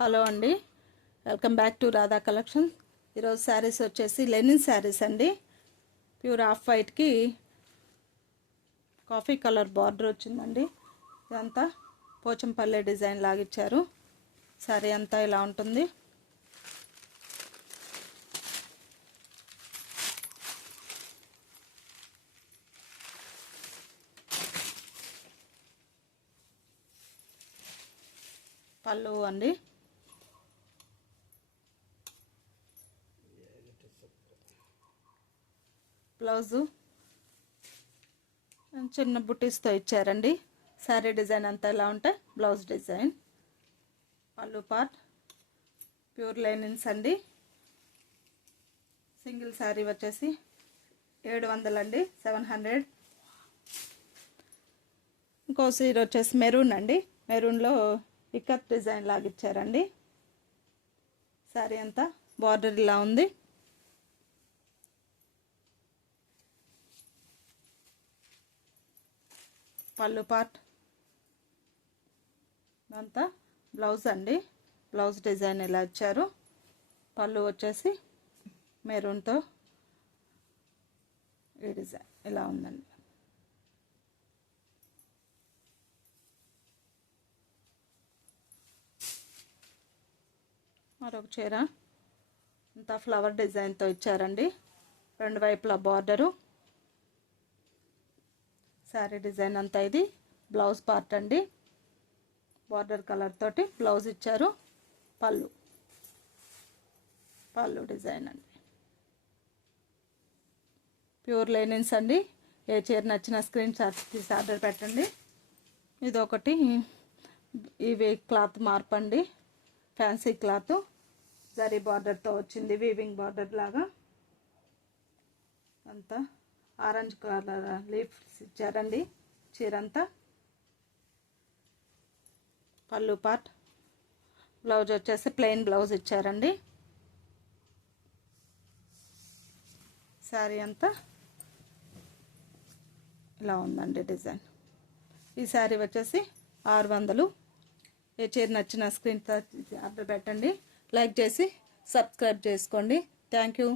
Hello అండి, welcome back to Radha collection. ఈరోజు శారీస్ వచ్చేసి లెనిన్ శారీస్ అండి. ప్యూర్ ఆఫ్ వైట్కి కాఫీ కలర్ బార్డర్ వచ్చిందండి. ఇదంతా పోచంపల్లి డిజైన్ లాగిచ్చారు. శారీ అంతా ఇలా ఉంటుంది. పళ్ళు అండి, బ్లౌజు చిన్న బుటీస్తో ఇచ్చారండి. శారీ డిజైన్ అంతా ఇలా ఉంటాయి. బ్లౌజ్ డిజైన్, పళ్ళు పార్ట్ ప్యూర్ లైనిన్స్ అండి. సింగిల్ శారీ వచ్చేసి 700 అండి, 700. ఇంకో సీర వచ్చేసి మెరూన్ అండి. మెరూన్లో ఇక్కత్ డిజైన్ లాగా ఇచ్చారండి. శారీ అంతా బార్డర్ ఇలా ఉంది. పళ్ళు పార్ట్ అంతా బ్లౌజ్ అండి. బ్లౌజ్ డిజైన్ ఇలా ఇచ్చారు. పళ్ళు వచ్చేసి మెరూన్తో ఈ డిజైన్ ఇలా ఉందండి. మరొక చీర అంతా ఫ్లవర్ డిజైన్తో ఇచ్చారండి. రెండు వైపులా బార్డరు. శారీ డిజైన్ అంతా ఇది బ్లౌజ్ పార్ట్ అండి. బార్డర్ కలర్ తోటి బ్లౌజ్ ఇచ్చారు. పళ్ళు డిజైన్ అండి. ప్యూర్ లైనిన్స్ అండి. ఏ చీర నచ్చిన స్క్రీన్ షాట్ తీసి ఆర్డర్ పెట్టండి. ఇదొకటి ఇవి క్లాత్ మార్పు అండి. ఫ్యాన్సీ క్లాత్ జరీ బార్డర్తో వచ్చింది. వీవింగ్ బార్డర్ లాగా అంతా ఆరెంజ్ కలర్ లీఫ్స్ ఇచ్చారండి. చీరంతా పళ్ళు పార్ట్, బ్లౌజ్ వచ్చేసి ప్లెయిన్ బ్లౌజ్ ఇచ్చారండి. శారీ అంతా ఇలా ఉందండి డిజైన్. ఈ శారీ వచ్చేసి 600. ఏ చీర నచ్చిన స్క్రీన్ ఆర్డర్ పెట్టండి. లైక్ చేసి సబ్స్క్రైబ్ చేసుకోండి. Thank you.